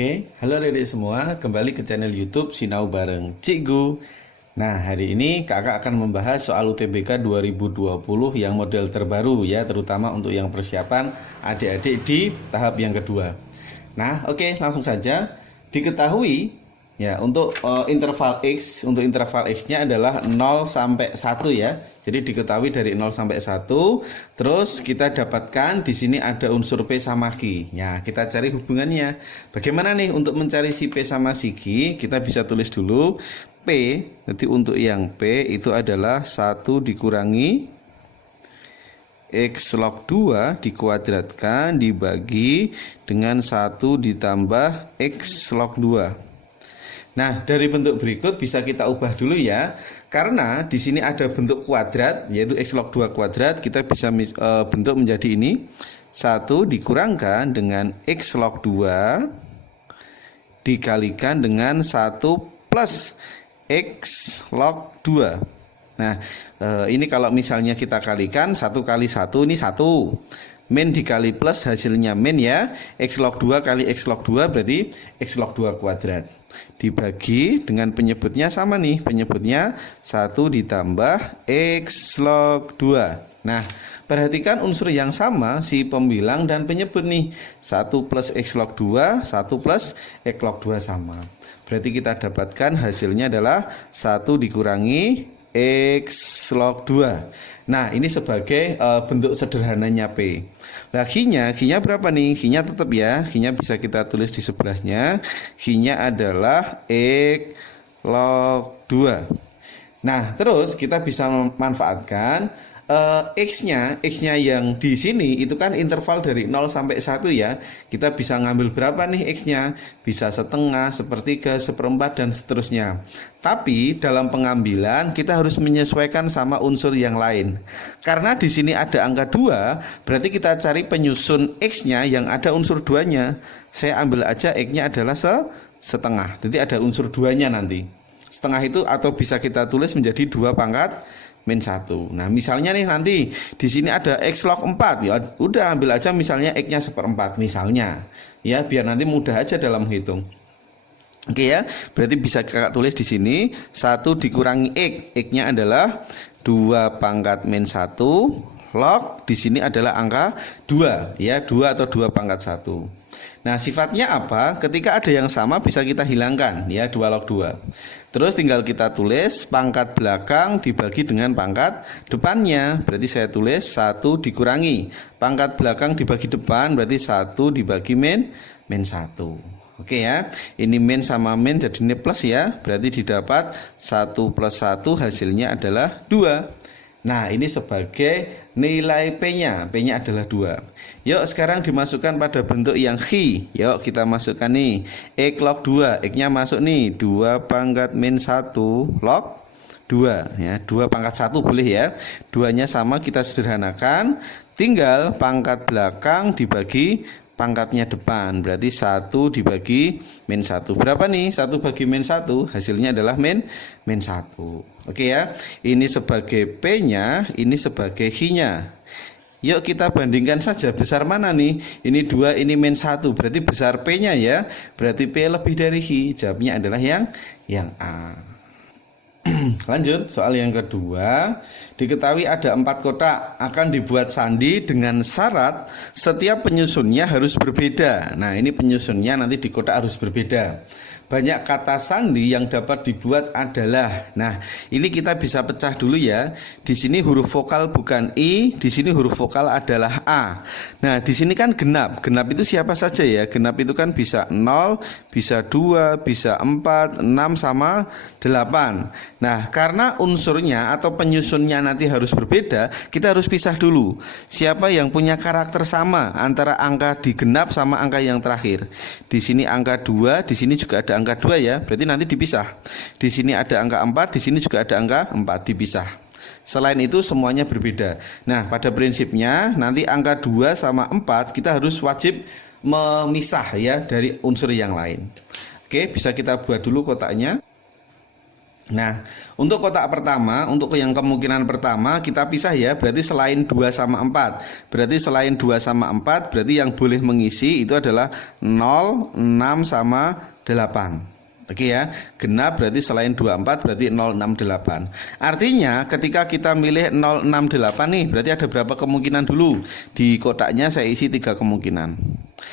Oke, halo adik-adik semua, kembali ke channel YouTube Sinau Bareng Cikgu. Nah, hari ini kakak akan membahas soal UTBK 2020 yang model terbaru ya, terutama untuk yang persiapan adik-adik di tahap yang kedua. Nah, oke, langsung saja. Diketahui ya, untuk interval X-nya adalah 0 sampai 1 ya. Jadi diketahui dari 0 sampai 1. Terus kita dapatkan di sini ada unsur P sama Q. Ya, kita cari hubungannya. Bagaimana nih untuk mencari si P sama si Q? Kita bisa tulis dulu P. Jadi untuk yang P itu adalah 1 dikurangi X log 2 dikuadratkan dibagi dengan 1 ditambah X log 2. Nah, dari bentuk berikut bisa kita ubah dulu ya. Karena di sini ada bentuk kuadrat, yaitu X log 2 kuadrat, kita bisa bentuk menjadi ini. 1 dikurangkan dengan X log 2 dikalikan dengan 1 plus X log 2. Nah, ini kalau misalnya kita kalikan 1 kali 1 ini 1. Min dikali plus hasilnya min ya. X log 2 kali X log 2 berarti X log 2 kuadrat. Dibagi dengan penyebutnya sama nih. Penyebutnya 1 ditambah X log 2. Nah, perhatikan unsur yang sama si pembilang dan penyebut nih. 1 plus X log 2, 1 plus X log 2 sama. Berarti kita dapatkan hasilnya adalah 1 dikurangi X log 2. Nah, ini sebagai bentuk sederhananya P. Nah, Q-nya berapa nih? Q-nya tetap ya. Q-nya bisa kita tulis di sebelahnya. Q-nya adalah X log 2. Nah, terus kita bisa memanfaatkan X-nya yang di sini itu kan interval dari 0 sampai 1 ya. Kita bisa ngambil berapa nih X-nya? Bisa setengah, sepertiga, seperempat, dan seterusnya. Tapi dalam pengambilan kita harus menyesuaikan sama unsur yang lain. Karena di sini ada angka 2, berarti kita cari penyusun X-nya yang ada unsur 2-nya. Saya ambil aja X-nya adalah setengah. Jadi ada unsur 2-nya nanti. Setengah itu atau bisa kita tulis menjadi 2 pangkat min 1. Nah, misalnya nih nanti di sini ada X log 4 ya, udah ambil aja misalnya X-nya seperempat misalnya. Ya, biar nanti mudah aja dalam menghitung. Oke ya, berarti bisa kakak tulis di sini 1 dikurangi X. X-nya adalah 2 pangkat min 1 log di sini adalah angka 2 ya, 2 atau 2 pangkat 1. Nah, sifatnya apa? Ketika ada yang sama bisa kita hilangkan ya, 2 log 2. Terus tinggal kita tulis pangkat belakang dibagi dengan pangkat depannya. Berarti saya tulis 1 dikurangi pangkat belakang dibagi depan, berarti 1 dibagi min 1. Oke ya, ini min sama min jadi ini plus ya. Berarti didapat 1 plus 1 hasilnya adalah 2. Nah, ini sebagai nilai P-nya. P-nya adalah 2. Yuk sekarang dimasukkan pada bentuk yang Q. Yuk kita masukkan nih X log 2. X-nya masuk nih 2 pangkat min 1 log 2 ya, 2 pangkat 1 boleh ya. 2-nya sama kita sederhanakan. Tinggal pangkat belakang dibagi pangkatnya depan, berarti 1 dibagi min 1. Berapa nih? 1 bagi min 1, hasilnya adalah min 1. Oke ya, ini sebagai P-nya, ini sebagai Q-nya. Yuk kita bandingkan saja besar mana nih? Ini 2, ini min 1, berarti besar P-nya ya. Berarti P lebih dari Q. Jawabnya adalah yang A. Lanjut, soal yang kedua. Diketahui ada 4 kotak akan dibuat sandi dengan syarat setiap penyusunnya harus berbeda. Nah, ini penyusunnya nanti di kotak harus berbeda. Banyak kata sandi yang dapat dibuat adalah. Nah, ini kita bisa pecah dulu ya. Di sini huruf vokal bukan I, di sini huruf vokal adalah A. Nah, di sini kan genap. Genap itu siapa saja ya? Genap itu kan bisa 0, bisa 2, bisa 4, 6 sama 8. Nah, karena unsurnya atau penyusunnya nanti harus berbeda, kita harus pisah dulu. Siapa yang punya karakter sama antara angka di genap sama angka yang terakhir? Di sini angka 2, di sini juga ada angka 2 ya, berarti nanti dipisah. Di sini ada angka 4, di sini juga ada angka 4, dipisah. Selain itu semuanya berbeda. Nah, pada prinsipnya nanti angka 2 sama 4 kita harus wajib memisah ya dari unsur yang lain. Oke, bisa kita buat dulu kotaknya. Nah, untuk kotak pertama, untuk yang kemungkinan pertama kita pisah ya, berarti selain 2 sama 4. Berarti selain 2 sama 4, berarti yang boleh mengisi itu adalah 0, 6 sama 8. Oke ya, genap berarti selain 24 berarti 068. Artinya ketika kita milih 068 nih, berarti ada berapa kemungkinan dulu? Di kotaknya saya isi 3 kemungkinan.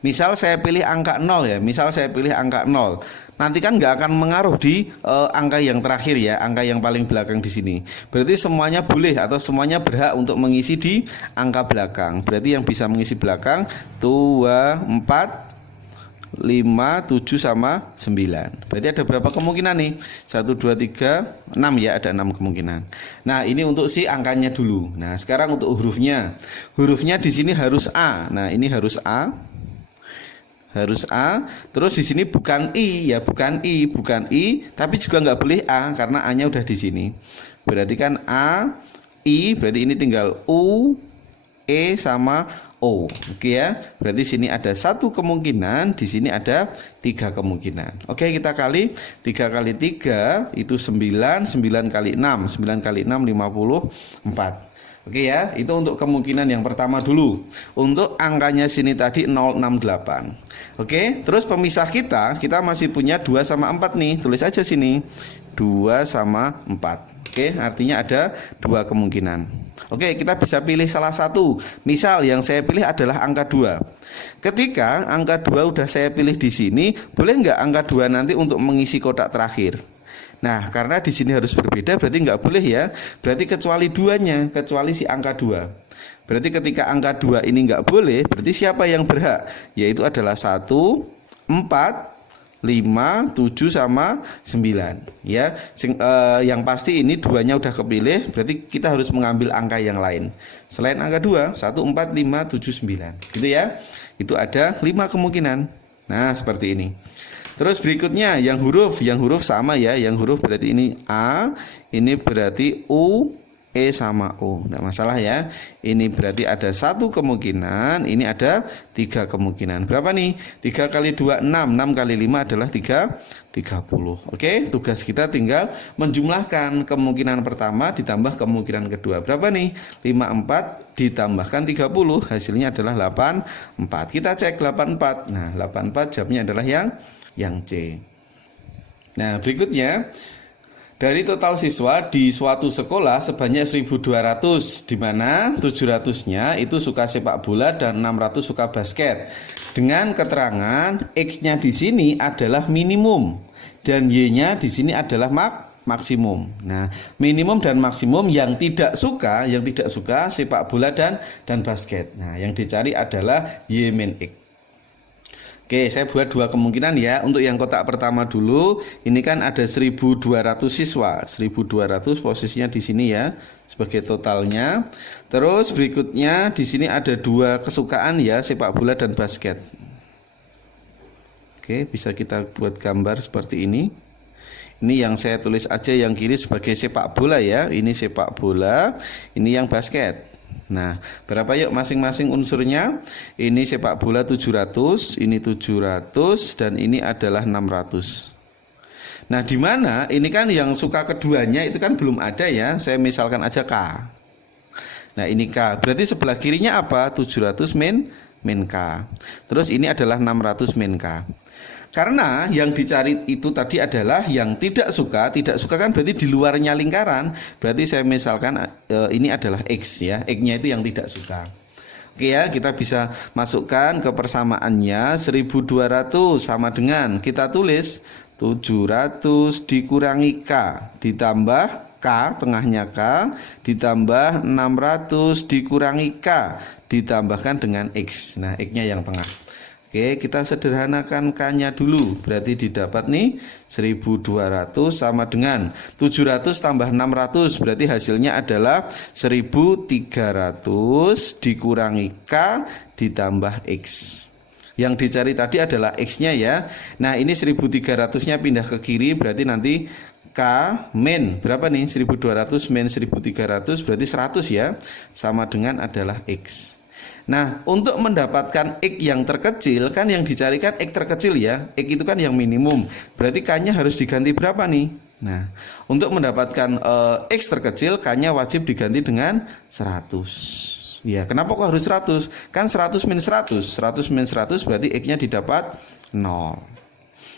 Misal saya pilih angka 0 ya, misal saya pilih angka 0. Nanti kan nggak akan mengaruh di angka yang terakhir ya, angka yang paling belakang di sini. Berarti semuanya boleh atau semuanya berhak untuk mengisi di angka belakang. Berarti yang bisa mengisi belakang 2, 4, 5, 7 sama 9. Berarti ada berapa kemungkinan nih? 1, 2, 3, 6 ya, ada 6 kemungkinan. Nah, ini untuk si angkanya dulu. Nah, sekarang untuk hurufnya. Hurufnya di sini harus A. Nah, ini harus A. Harus A. Terus di sini bukan I ya, bukan I, tapi juga nggak boleh A karena A-nya udah di sini. Berarti kan A, I, berarti ini tinggal U, E sama O. Oke ya. Berarti sini ada 1 kemungkinan, di sini ada 3 kemungkinan. Oke, kita kali 3 kali 3 itu 9, 9 kali 6, 9 kali 6 54. Oke ya, itu untuk kemungkinan yang pertama dulu. Untuk angkanya sini tadi 068. Oke, terus pemisah kita masih punya 2 sama 4 nih. Tulis aja sini 2 sama 4. Oke, artinya ada 2 kemungkinan. Oke, kita bisa pilih salah satu. Misal yang saya pilih adalah angka 2. Ketika angka 2 udah saya pilih di sini, boleh nggak angka 2 nanti untuk mengisi kotak terakhir? Nah, karena di sini harus berbeda, berarti nggak boleh ya. Berarti kecuali duanya, kecuali si angka 2. Berarti ketika angka 2 ini nggak boleh, berarti siapa yang berhak? Yaitu adalah 1, 4, 5, 7 sama 9 ya. Yang pasti ini duanya udah kepilih, berarti kita harus mengambil angka yang lain selain angka 2, 1, 4, 5, 7, 9 gitu ya. Itu ada 5 kemungkinan. Nah, seperti ini. Terus berikutnya yang huruf sama ya, yang huruf berarti ini A, ini berarti U, E sama O. Tidak masalah ya. Ini berarti ada 1 kemungkinan, ini ada 3 kemungkinan. Berapa nih? 3 kali 2 6, 6 kali 5 adalah 30. Oke, tugas kita tinggal menjumlahkan kemungkinan pertama ditambah kemungkinan kedua. Berapa nih? 54 ditambahkan 30, hasilnya adalah 84. Kita cek 84. Nah, 84 jawabnya adalah yang C. Nah, berikutnya dari total siswa di suatu sekolah sebanyak 1.200, di mana 700-nya itu suka sepak bola dan 600 suka basket. Dengan keterangan X-nya di sini adalah minimum dan Y-nya di sini adalah maksimum. Nah, minimum dan maksimum yang tidak suka sepak bola dan basket. Nah, yang dicari adalah Y min X. Oke, saya buat 2 kemungkinan ya. Untuk yang kotak pertama dulu, ini kan ada 1.200 siswa. 1.200 posisinya di sini ya, sebagai totalnya. Terus berikutnya di sini ada 2 kesukaan ya, sepak bola dan basket. Oke, bisa kita buat gambar seperti ini. Ini yang saya tulis aja yang kiri sebagai sepak bola ya. Ini sepak bola, ini yang basket. Nah, berapa yuk masing-masing unsurnya? Ini sepak bola 700, ini 700, dan ini adalah 600. Nah, di mana ini kan yang suka keduanya itu kan belum ada ya. Saya misalkan aja K. Nah, ini K. Berarti sebelah kirinya apa? 700 min K. Terus ini adalah 600 min K. Karena yang dicari itu tadi adalah yang tidak suka kan berarti di luarnya lingkaran. Berarti saya misalkan ini adalah X ya, X-nya itu yang tidak suka. Oke ya, kita bisa masukkan ke persamaannya 1.200 sama dengan kita tulis 700 dikurangi K ditambah K, tengahnya K, ditambah 600 dikurangi K ditambahkan dengan X. Nah, X-nya yang tengah. Oke, kita sederhanakan K-nya dulu. Berarti didapat nih 1.200 sama dengan 700 tambah 600. Berarti hasilnya adalah 1.300 dikurangi K ditambah X. Yang dicari tadi adalah X-nya ya. Nah, ini 1.300-nya pindah ke kiri. Berarti nanti K min berapa nih? 1.200 min 1.300 berarti 100 ya. Sama dengan adalah X. Nah, untuk mendapatkan X yang terkecil, kan yang dicarikan X terkecil ya. X itu kan yang minimum. Berarti K-nya harus diganti berapa nih? Nah, untuk mendapatkan X terkecil, K-nya wajib diganti dengan 100. Ya, kenapa kok harus 100? Kan 100 min 100. 100 min 100 berarti X-nya didapat 0.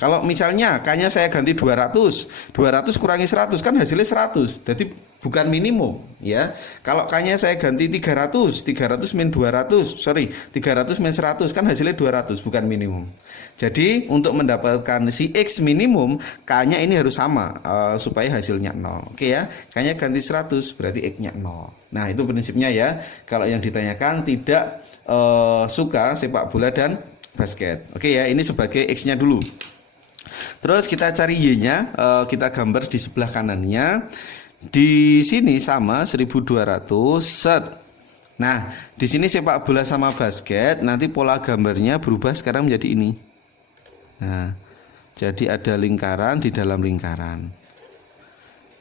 Kalau misalnya K-nya saya ganti 200, 200 kurangi 100 kan hasilnya 100. Jadi bukan minimum ya. Kalau K-nya saya ganti 300, 300 min 200, 300 min 100 kan hasilnya 200, bukan minimum. Jadi untuk mendapatkan si X minimum, K-nya ini harus sama supaya hasilnya 0. Oke ya, K-nya ganti 100 berarti X-nya 0. Nah, itu prinsipnya ya. Kalau yang ditanyakan tidak suka sepak bola dan basket. Oke ya, ini sebagai X-nya dulu. Terus kita cari Y-nya, kita gambar di sebelah kanannya. Di sini sama 1200 set. Nah, di sini sepak bola sama basket, nanti pola gambarnya berubah sekarang menjadi ini. Nah, jadi ada lingkaran di dalam lingkaran.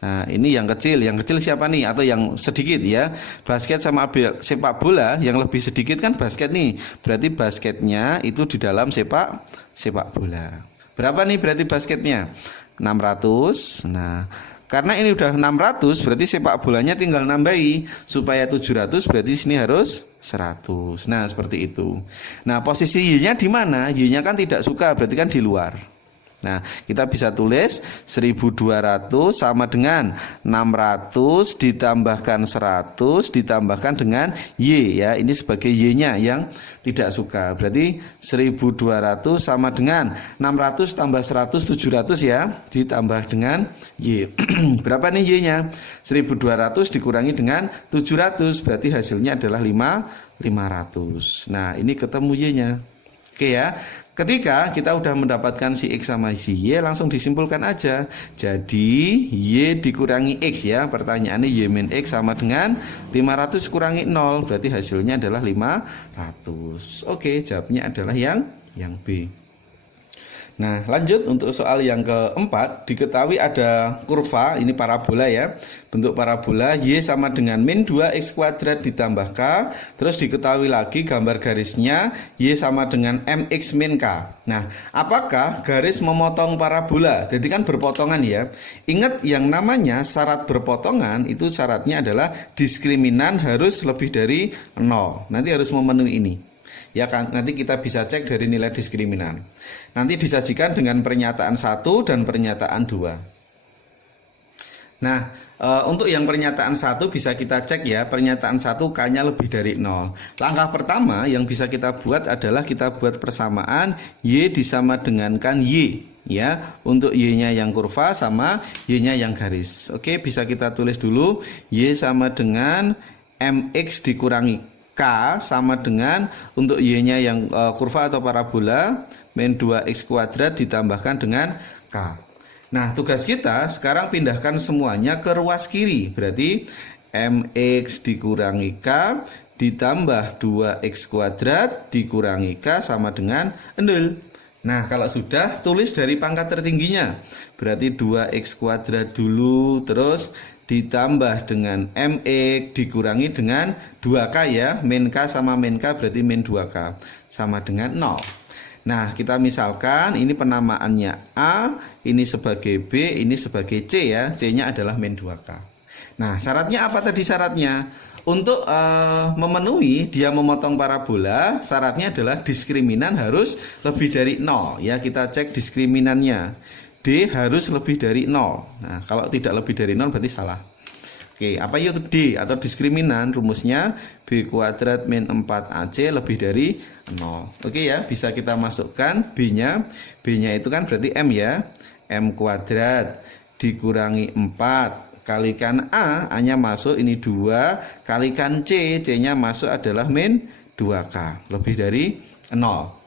Nah, ini yang kecil siapa nih? Atau yang sedikit ya? Basket sama sepak bola, yang lebih sedikit kan basket nih. Berarti basketnya itu di dalam sepak bola. Berapa nih berarti basketnya? 600. Nah, karena ini udah 600 berarti sepak bolanya tinggal nambahi. Supaya 700 berarti sini harus 100. Nah, seperti itu. Nah, posisi Y-nya di mana? Y-nya kan tidak suka, berarti kan di luar. Nah, kita bisa tulis 1200 sama dengan 600 ditambahkan 100 ditambahkan dengan Y ya. Ini sebagai Y-nya yang tidak suka. Berarti 1200 sama dengan 600 tambah 100 700 ya, ditambah dengan Y. Berapa nih Y-nya? 1200 dikurangi dengan 700 berarti hasilnya adalah 500. Nah, ini ketemu Y-nya. Oke ya. Ketika kita udah mendapatkan si X sama si Y, langsung disimpulkan aja. Jadi Y dikurangi X ya. Pertanyaannya Y min X sama dengan 500 kurangi 0. Berarti hasilnya adalah 500. Oke, jawabnya adalah yang B. Nah, lanjut untuk soal yang keempat. Diketahui ada kurva, ini parabola ya. Bentuk parabola Y sama dengan min 2X kuadrat ditambah K. Terus diketahui lagi gambar garisnya Y sama dengan MX min K. Nah, apakah garis memotong parabola? Jadi kan berpotongan ya. Ingat yang namanya syarat berpotongan itu syaratnya adalah diskriminan harus lebih dari 0. Nanti harus memenuhi ini. Ya kan, nanti kita bisa cek dari nilai diskriminan. Nanti disajikan dengan pernyataan 1 dan pernyataan 2. Nah, untuk yang pernyataan 1 bisa kita cek ya. Pernyataan 1 K-nya lebih dari 0. Langkah pertama yang bisa kita buat adalah kita buat persamaan Y disama dengankan Y ya. Untuk Y-nya yang kurva sama Y-nya yang garis. Oke, bisa kita tulis dulu Y sama dengan MX dikurangi K sama dengan untuk Y-nya yang kurva atau parabola min 2X kuadrat ditambahkan dengan K. Nah, tugas kita sekarang pindahkan semuanya ke ruas kiri. Berarti MX dikurangi K ditambah 2X kuadrat dikurangi K sama dengan 0. Nah, kalau sudah, tulis dari pangkat tertingginya. Berarti 2X kuadrat dulu, terus ditambah dengan MX dikurangi dengan 2K ya. Min K sama min K berarti min 2K sama dengan 0. Nah, kita misalkan ini penamaannya A, ini sebagai B, ini sebagai C ya. C-nya adalah min 2K. Nah, syaratnya apa tadi syaratnya? Untuk memenuhi dia memotong parabola, syaratnya adalah diskriminan harus lebih dari 0 ya. Kita cek diskriminannya. D harus lebih dari 0. Nah, kalau tidak lebih dari 0 berarti salah. Oke, apa itu D atau diskriminan? Rumusnya B kuadrat min 4AC lebih dari 0. Oke ya, bisa kita masukkan B-nya. B-nya itu kan berarti M ya. M kuadrat dikurangi 4 kalikan A-nya masuk ini 2 kalikan C, C-nya masuk adalah min 2K lebih dari 0.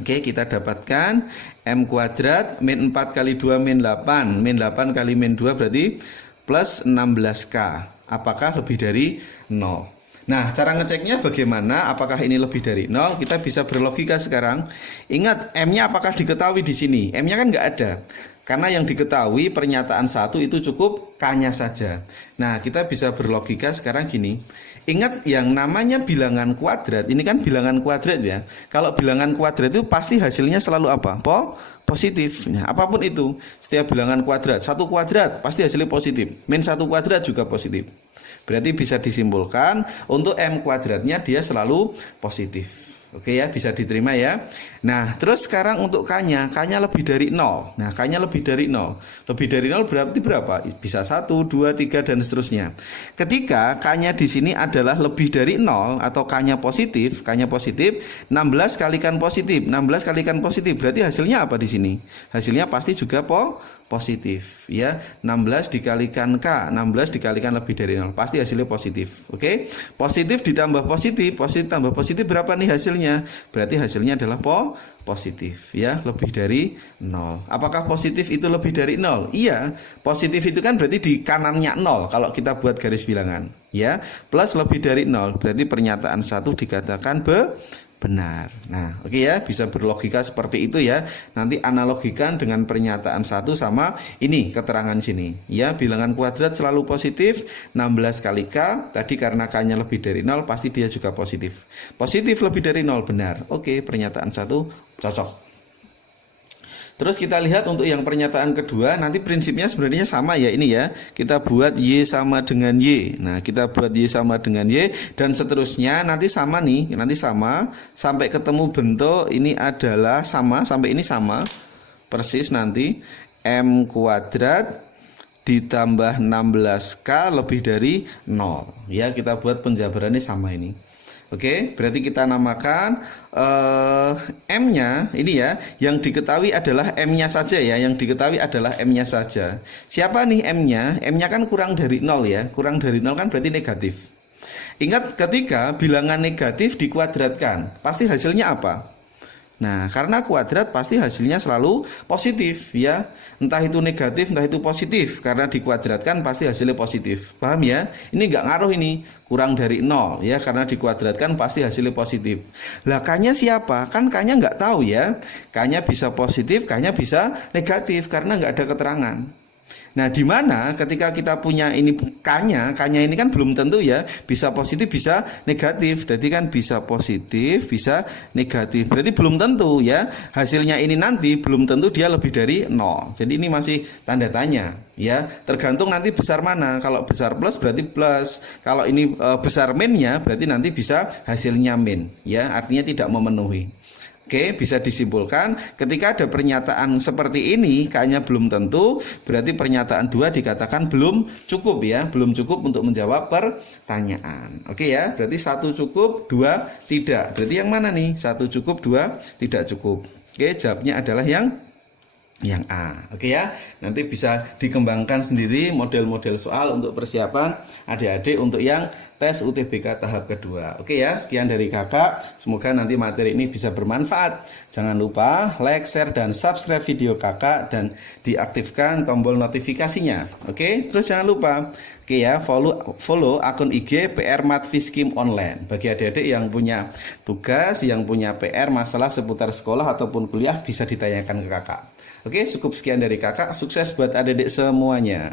Oke, kita dapatkan M kuadrat min 4 kali 2 min 8. Min 8 kali min 2 berarti plus 16K. Apakah lebih dari 0? Nah, cara ngeceknya bagaimana? Apakah ini lebih dari 0? Kita bisa berlogika sekarang. Ingat, M-nya apakah diketahui di sini? M-nya kan nggak ada. Karena yang diketahui pernyataan 1 itu cukup K-nya saja. Nah, kita bisa berlogika sekarang gini. Ingat yang namanya bilangan kuadrat, ini kan bilangan kuadrat ya. Kalau bilangan kuadrat itu pasti hasilnya selalu apa? Positif. Nah, apapun itu, setiap bilangan kuadrat, satu kuadrat pasti hasilnya positif. Min satu kuadrat juga positif. Berarti bisa disimpulkan untuk M kuadratnya dia selalu positif. Oke ya, bisa diterima ya. Nah, terus sekarang untuk K-nya lebih dari 0. Nah, K-nya lebih dari 0. Lebih dari 0 berarti berapa? Bisa 1, 2, 3 dan seterusnya. Ketika K-nya di sini adalah lebih dari 0 atau K-nya positif, 16 kalikan positif. 16 kalikan positif berarti hasilnya apa di sini? Hasilnya pasti juga positif ya. 16 dikalikan K, 16 dikalikan lebih dari 0, pasti hasilnya positif. Oke. Positif ditambah positif, positif tambah positif berapa nih hasilnya? Berarti hasilnya adalah positif ya, lebih dari 0. Apakah positif itu lebih dari 0? Iya, positif itu kan berarti di kanannya 0 kalau kita buat garis bilangan ya. Plus lebih dari 0 berarti pernyataan 1 dikatakan benar. Nah, oke ya, bisa berlogika seperti itu ya. Nanti analogikan dengan pernyataan 1 sama ini keterangan sini. Ya, bilangan kuadrat selalu positif. 16 kali K, tadi karena K-nya lebih dari 0 pasti dia juga positif. Positif lebih dari 0 benar. Oke, pernyataan 1 cocok. Terus kita lihat untuk yang pernyataan kedua, nanti prinsipnya sebenarnya sama ya ini ya. Kita buat Y sama dengan Y. Nah, kita buat Y sama dengan Y dan seterusnya nanti sama nih, nanti sama sampai ketemu bentuk ini adalah sama, sampai ini sama. Persis nanti M kuadrat ditambah 16K lebih dari 0. Ya, kita buat penjabarannya sama ini. Oke, berarti kita namakan M-nya ini ya, yang diketahui adalah M-nya saja ya, yang diketahui adalah M-nya saja. Siapa nih M-nya? M-nya kan kurang dari 0 ya, kurang dari 0 kan berarti negatif. Ingat ketika bilangan negatif dikuadratkan, pasti hasilnya apa? Nah, karena kuadrat pasti hasilnya selalu positif ya. Entah itu negatif, entah itu positif. Karena dikuadratkan pasti hasilnya positif. Paham ya? Ini nggak ngaruh ini. Kurang dari 0 ya. Karena dikuadratkan pasti hasilnya positif. Lah K-nya siapa? Kan K-nya nggak tahu ya. K-nya bisa positif, K-nya bisa negatif. Karena nggak ada keterangan. Nah, di mana ketika kita punya ini K-nya ini kan belum tentu ya, bisa positif, bisa negatif. Jadi kan bisa positif, bisa negatif. Berarti belum tentu ya. Hasilnya ini nanti belum tentu dia lebih dari 0. Jadi ini masih tanda tanya ya. Tergantung nanti besar mana. Kalau besar plus berarti plus. Kalau ini besar minnya berarti nanti bisa hasilnya min ya. Artinya tidak memenuhi. Oke, bisa disimpulkan ketika ada pernyataan seperti ini K-nya belum tentu, berarti pernyataan 2 dikatakan belum cukup ya, belum cukup untuk menjawab pertanyaan. Oke ya, berarti 1 cukup, 2 tidak. Berarti yang mana nih? 1 cukup, 2 tidak cukup. Oke, jawabnya adalah yang A. Oke ya, nanti bisa dikembangkan sendiri model-model soal untuk persiapan adik-adik untuk yang tes UTBK tahap kedua. Oke ya, sekian dari kakak. Semoga nanti materi ini bisa bermanfaat. Jangan lupa like, share, dan subscribe video kakak dan diaktifkan tombol notifikasinya. Oke, terus jangan lupa ya, follow akun IG PR Matfiskim Online. Bagi adik-adik yang punya tugas, yang punya PR masalah seputar sekolah ataupun kuliah bisa ditanyakan ke kakak. Oke, cukup sekian dari kakak. Sukses buat adik-adik semuanya.